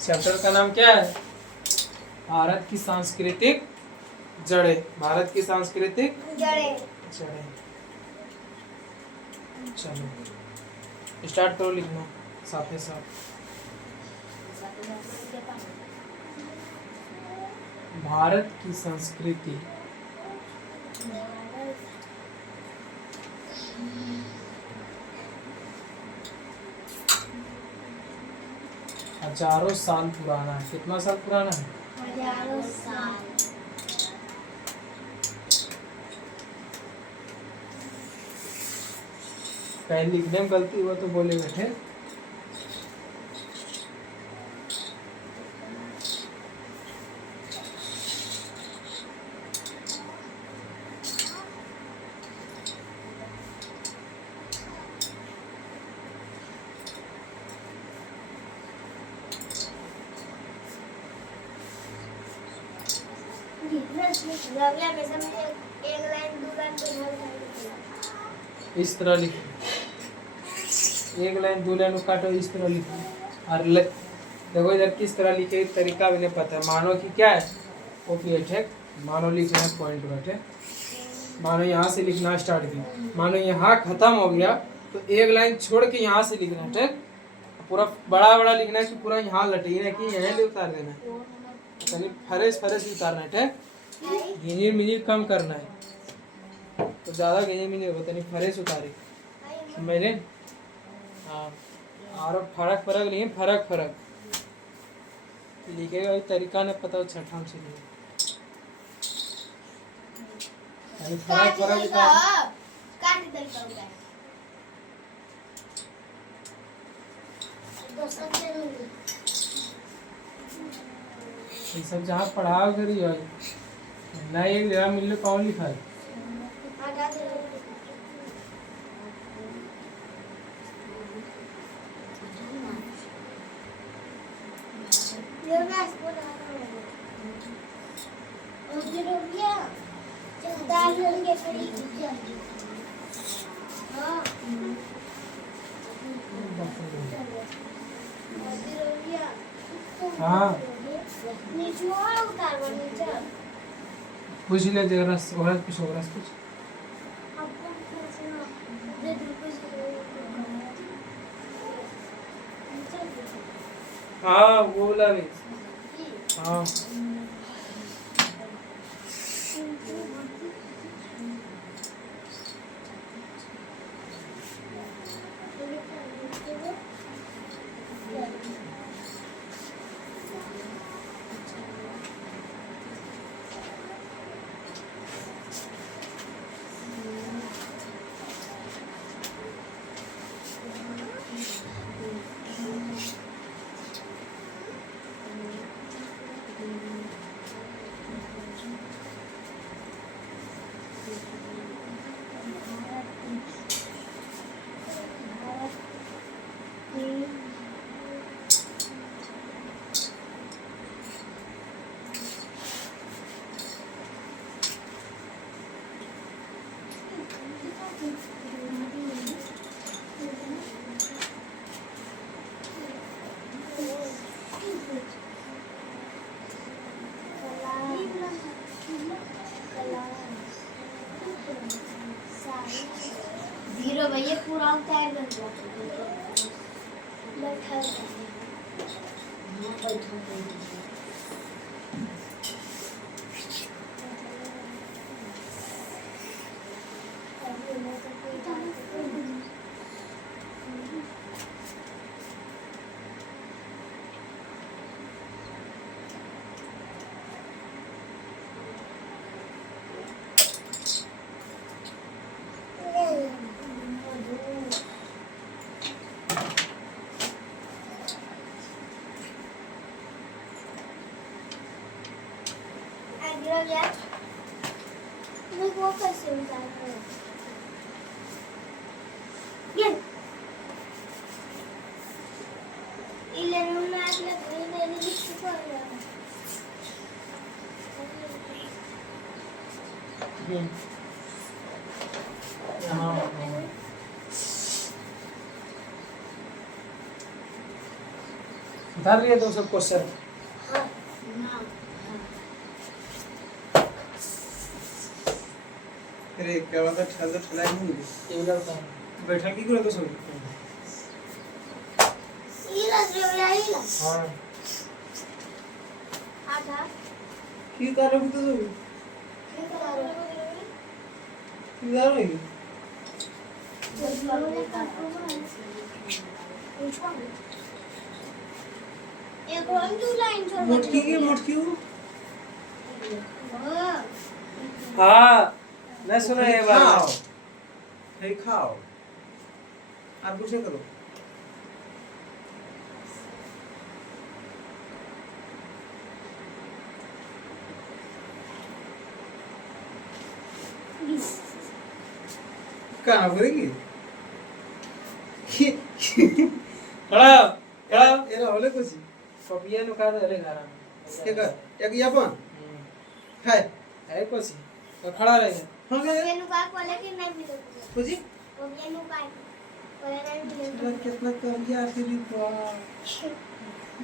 Chapter का नाम क्या है? भारत की सांस्कृतिक जड़ें। भारत की सांस्कृतिक जड़ें। चलो स्टार्ट करो लिखना साथ ही साथ। भारत की संस्कृति हजारों साल पुराना है। कितना साल पुराना है? हजारों साल। कहीं लिखने में गलती हुआ तो बोले बैठे। एक लाइन दो लाइन पे इस तरह लिखो, एक लाइन दो लाइन काटो, इस तरह लिखो। और देखो इधर किस तरह लिखे तरीका भी नहीं पता है। मानो कि क्या है ओपीएट है, मानो लिखना है पॉइंट बैठे। मानो यहाँ से लिखना स्टार्ट किया, मानो यहाँ खत्म हो गया तो एक लाइन छोड़ के यहाँ से लिखना है। ठीक, पूरा बड़ा बड़ा लिखना है कि पूरा यहाँ लटे ना कि यहाँ उतार देना है, यानी फरेस फरेस उतारना है। ठीक, घिनी मिनी कम करना है तो ज़्यादा घिनी मिनी होगा, नहीं फरेस उतारे मेरे। हाँ, और फर्क फर्क लिखे, फर्क फर्क लिखेगा वही तरीका नहीं पता छठा से लिखे, यानी फर्क फर्क ये सब जहाँ पढ़ाओ करी है ना, एक जगह मिलने कौन लिखा है? हाँ पूछ ले जरा औरत कुछ और कुछ। हाँ वो बोला भी। हाँ जीरो भैया पूरा तैयार कर दिया। वो कैसे उतारना है? ये इलेवन में आज लग रही है लिख चुका है। उतार लिए तो सब क्वेश्चन हाँ अरे क्या बात है, ठला नहीं ये वाला उतार बैठा की करो तो सब इला जो इला हाँ आधा की कर रहे हो तो सब की कर रहे हो एक और दो लाइन छोड़ मोटकी हाँ मैं सुना ये बात खाओ है खाओ आप कुछ नहीं करो कहाँ करेगी खड़ा खड़ा एरा होले कुछ पपिया नु का दे घरा एक यापन है है कुछ तो खड़ा रहे हाँ क्या ये नुका कोले के नहीं मिले कुछ वो ये नुका कोले नहीं मिले कितना कर लिया फिर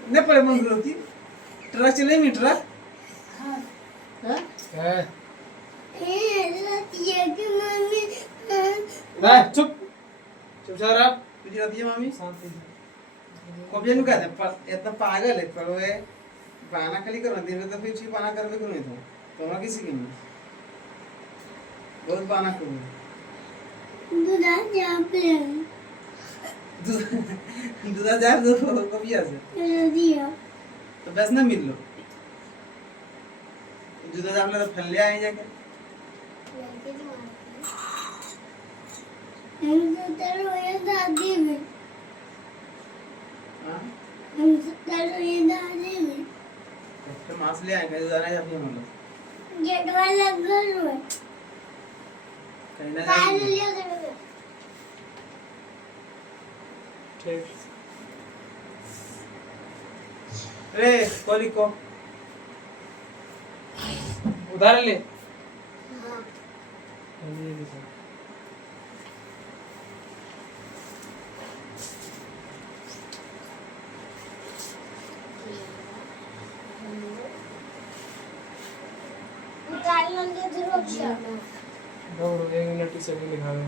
नहीं पड़े मन होती ट्रक चले मीटर हाँ हैं है ये कि मम्मी रह चुप चुप जा रहा तुझे रहती है मामी शांति कब ये नुका दे इतना पागल है पर वे बाना खाली करो दिन में तो फिर ची बाना करवे क्यों नहीं तो हमरा किसी की नहीं बहुत बाना करो दूधा जा पे दूधा जाए दो कब ये से दिया तो बस ना मिल लो दूधा जाम ले तो फल ले आए जाके हम तो तेरे ये दादी में हां हम तो तेरे ये दादी में तो मांस ले आए दूधा नहीं जाती हम लोग गेट वाला घर में कहीं ना काल जाए लिया कर ठीक रे कोली को उधार ले हां ये देखो काल लंगे जरूर किया दौड़ो 1 मिनट से भी लिखा है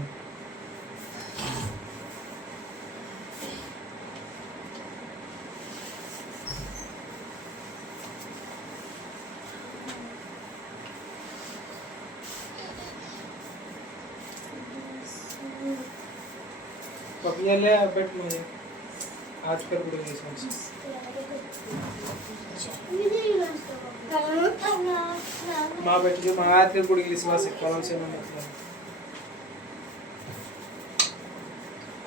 पपिया ले बैठ मुझे आज कर पड़ेगा इसमें माँ बैठ जो माँ आज कर पड़ेगी इस बात से कलम से मैं मतलब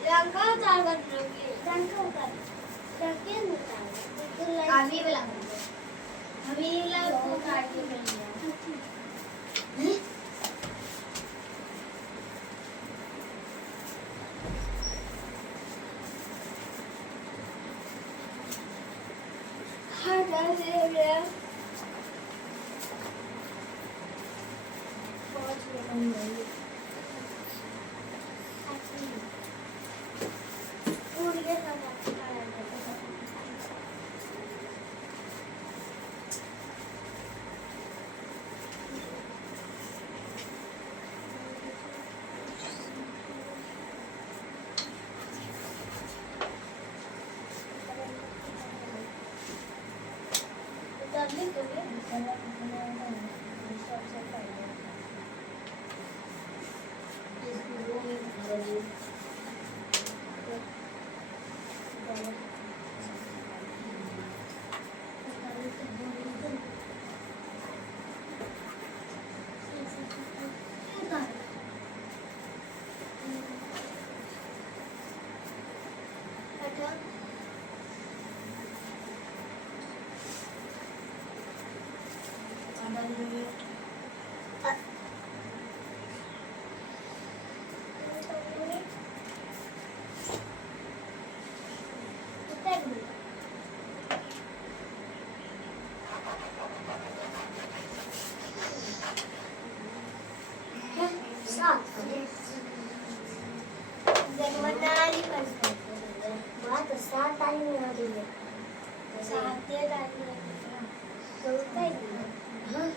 लंका उतार कर रखिए लंका उतार रखिए उतार अभी वाला अभी ला उतार के मिल हाँ कैसे गया बहुत बढ़िया दे डाल तो कई हां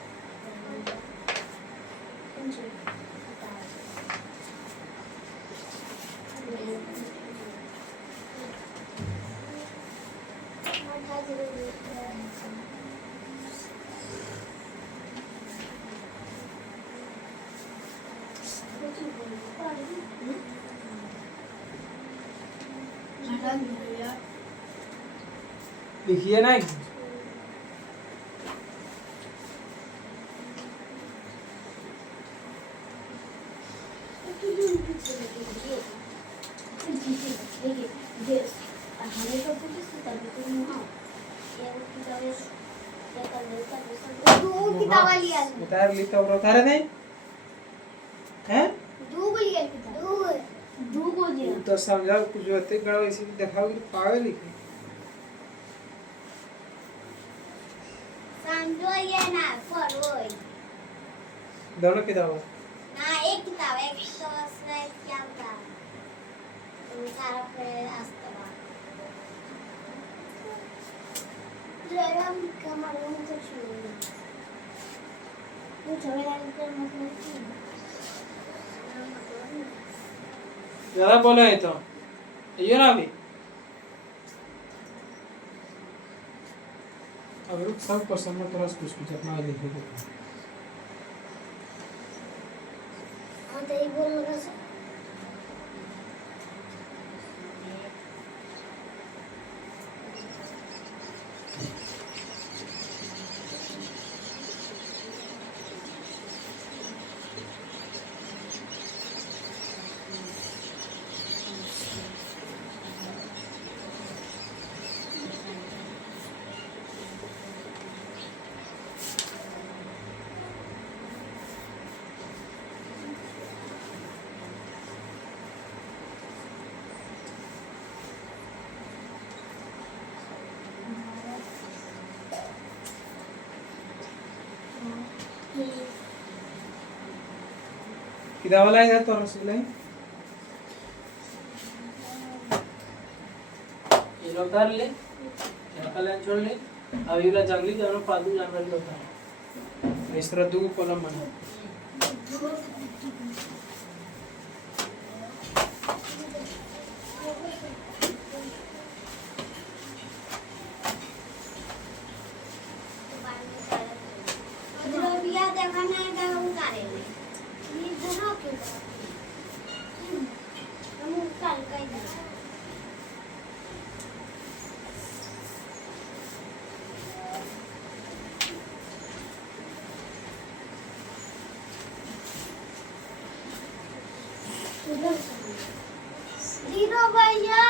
लिखिए ना उतार लिखा और उतारे नहीं हैं तो समझाओ कुछ होते गड़ो इसी दिखाओ कि पागल लिखे दोनों किताब एक किताब एक तो उसमें क्या था सारा फिर आस्था जरा कमरों से शुरू वो झगड़ा कर मतलब ज्यादा बोले है तो ये ना अभी अब रुक सब क्वेश्चन में थोड़ा कुछ कुछ अपना लिखे दो हाँ तो ये बोल लगा सर किताब वाला है तो रसूल है ये लोग कर ले क्या कल्याण छोड़ ले अभी वाला जंगली जानवर पालतू जानवर भी होता है इस तरह दो कॉलम बना जीरो भैया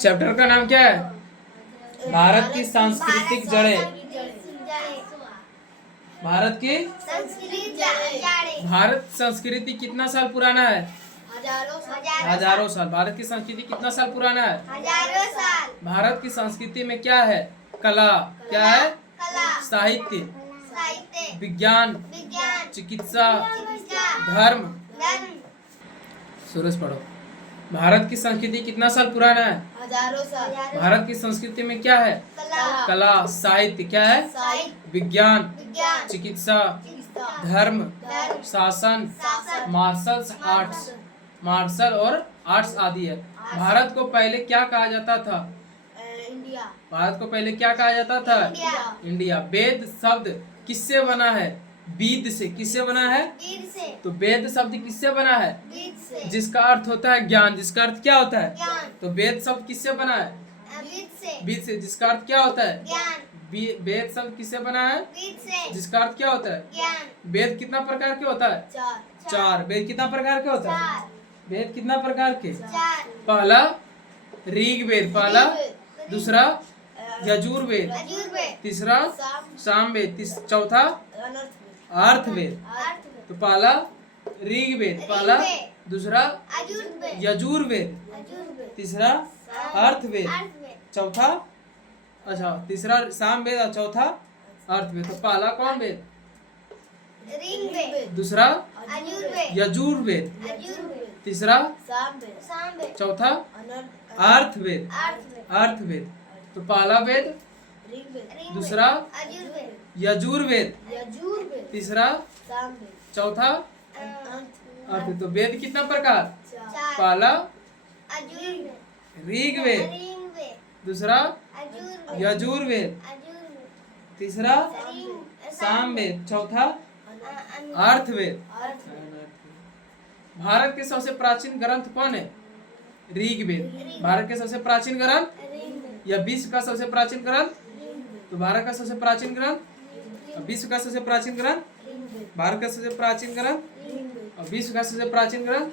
चैप्टर का नाम क्या है भारत की सांस्कृतिक जड़ें भारत की भारत संस्कृति कितना साल पुराना है हजारों साल भारत की संस्कृति कितना साल पुराना है हजारों साल भारत की संस्कृति में क्या है कला क्या है साहित्य साहित्य विज्ञान विज्ञान चिकित्सा चिकित्सा धर्म धर्म सूरज पढ़ो भारत की संस्कृति कितना साल पुराना है हजारों साल भारत की संस्कृति में क्या है कला कला साहित्य क्या है साहित्य विज्ञान विज्ञान चिकित्सा धर्म, धर्म, शासन, शासन, मार्शल आर्ट्स, मार्शल और आर्ट्स आदि है। भारत को पहले क्या कहा जाता था? इंडिया, भारत को पहले क्या कहा जाता था? India, India. वेद शब्द किससे बना है? वेद से। किससे बना है? वीर से, तो वेद शब्द किससे बना है? वीर से, जिसका अर्थ होता है ज्ञान। जिसका अर्थ क्या होता है? ज्ञान, तो वेद शब्द किससे बना है? वीर से, वेद से। जिसका अर्थ क्या होता है? ज्ञान, वेद शब्द किससे बना है? वीर से, जिसका अर्थ क्या होता है? ज्ञान, वेद कितना प्रकार के होता है? चार। वेद कितना प्रकार के होता है? चार, वेद कितना प्रकार के? चार, पहला ऋग्वेद, पहला। दूसरा यजुर्वेद, यजुर्वेद, तीसरा सामवेद, चौथा अर्थवेद। तो पहला ऋग्वेद, पहला। दूसरा यजुर्वेद, यजुर्वेद, यजुर्वेद, तीसरा अर्थवेद, अर्थवेद, चौथा तीसरा सामवेद और चौथा अर्थवेद। तो पहला कौन वेद? ऋग्वेद, दूसरा यजुर्वेद, यजुर्वेद, यजुर्वेद, तीसरा सामवेद, चौथा अर्थवेद, अर्थवेद, अर्थवेद। तो पहला वेद, ऋग्वेद, दूसरा यजुर्वेद, यजुर्वेद, यजुर्वेद, तीसरा चौथा अर्थवेद। तो वेद कितना प्रकार? चार, पहला यजुर्वेद, ऋग्वेद, ऋग्वेद, दूसरा यजुर्वेद, यजुर्वेद, यजुर्वेद, तीसरा सामवेद, चौथा अर्थवेद। भारत के सबसे प्राचीन ग्रंथ कौन है? ऋग्वेद। भारत के सबसे प्राचीन ग्रंथ ऋग्वेद, या विश्व का सबसे प्राचीन ग्रंथ? तो भारत का सबसे प्राचीन ग्रंथ और विश्व का सबसे प्राचीन ग्रंथ? भारत का सबसे प्राचीन ग्रंथ और विश्व का सबसे प्राचीन ग्रंथ।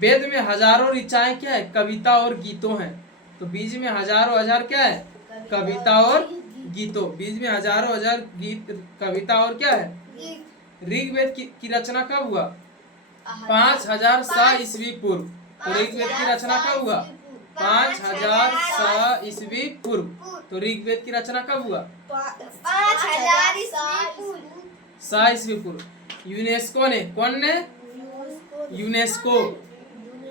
वेद में हजारों ऋचाएं क्या है? कविता और गीतों हैं। तो बीज में हजारों हजार क्या है? कविता और गीतों। बीज में हजारों हजार गीत, कविता और क्या है? ऋग्वेद की रचना कब हुआ? 5000 ईस्वी पूर्व। तो ऋग्वेद की रचना कब हुआ? 5000 ईस्वी पूर्व। तो ऋग्वेद की रचना कब हुआ? 5000 ईस्वी पूर्व। 100 ईस्वी पूर्व। यूनेस्को ने, कौन ने? यूनेस्को।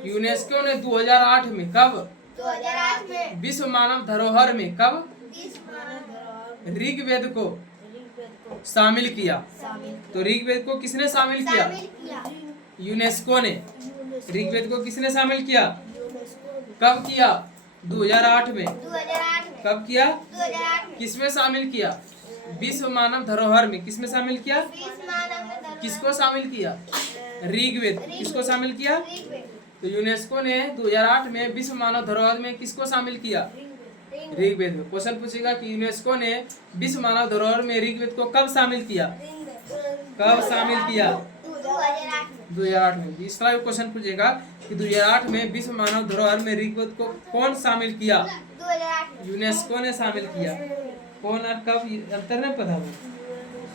यूनेस्को ने 2008 में, कब? 2008 में विश्व मानव धरोहर में, कब? ऋग्वेद को शामिल किया। तो ऋग्वेद को किसने शामिल किया? शामिल किया। यूनेस्को ने। ऋग्वेद को किसने शामिल किया? कब किया? 2008 में। 2008 में। कब किया? 2008 में। किसमें शामिल किया? विश्व मानव धरोहर में। किसमें शामिल किया? विश्व मानव में धरोहर। किसको शामिल किया? ऋग्वेद। किसको शामिल किया? ऋग्वेद। तो यूनेस्को ने 2008 में विश्व मानव धरोहर में किसको शामिल किया? ऋग्वेद में। क्वेश्चन पूछेगा कि यूनेस्को ने विश्व मानव धरोहर में ऋग्वेद को कब शामिल किया? कब शामिल किया? 2008 में। इस तरह क्वेश्चन पूछेगा कि 2008 में विश्व मानव धरोहर में ऋग्वेद को कौन शामिल किया? 2008 में। यूनेस्को ने शामिल किया। कौन और कब, अंतर नहीं पता वो।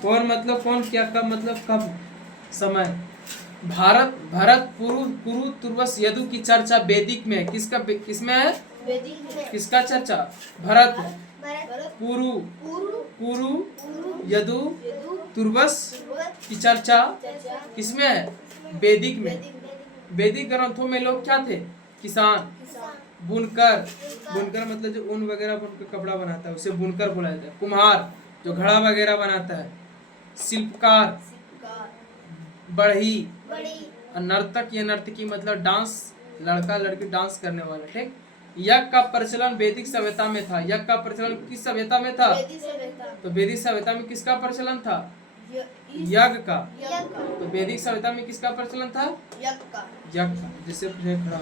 कौन मतलब कौन, क्या कब मतलब कब, समय। भरत पुरु तुर्वस यदु की चर्चा वैदिक में किसका, किसमें है? किसका चर्चा? भरत पुरु यदु तुर्वस की चर्चा किसमें है? वैदिक में। वैदिक ग्रंथों में लोग क्या थे? किसान, बुनकर। बुनकर मतलब जो ऊन वगैरह बुनकर कपड़ा बनाता है उसे बुनकर बोला जाता है। कुम्हार जो घड़ा वगैरह बनाता है। शिल्पकार, बढ़ई, और नर्तक या नर्तकी मतलब डांस, लड़का लड़की डांस करने वाला। ठीक। यज्ञ का प्रचलन वैदिक सभ्यता में था। यज्ञ का प्रचलन किस सभ्यता में था? तो वैदिक सभ्यता में किसका प्रचलन था? यज्ञ का। तो वैदिक सभ्यता में किसका प्रचलन था? यज्ञ का। जिससे खड़ा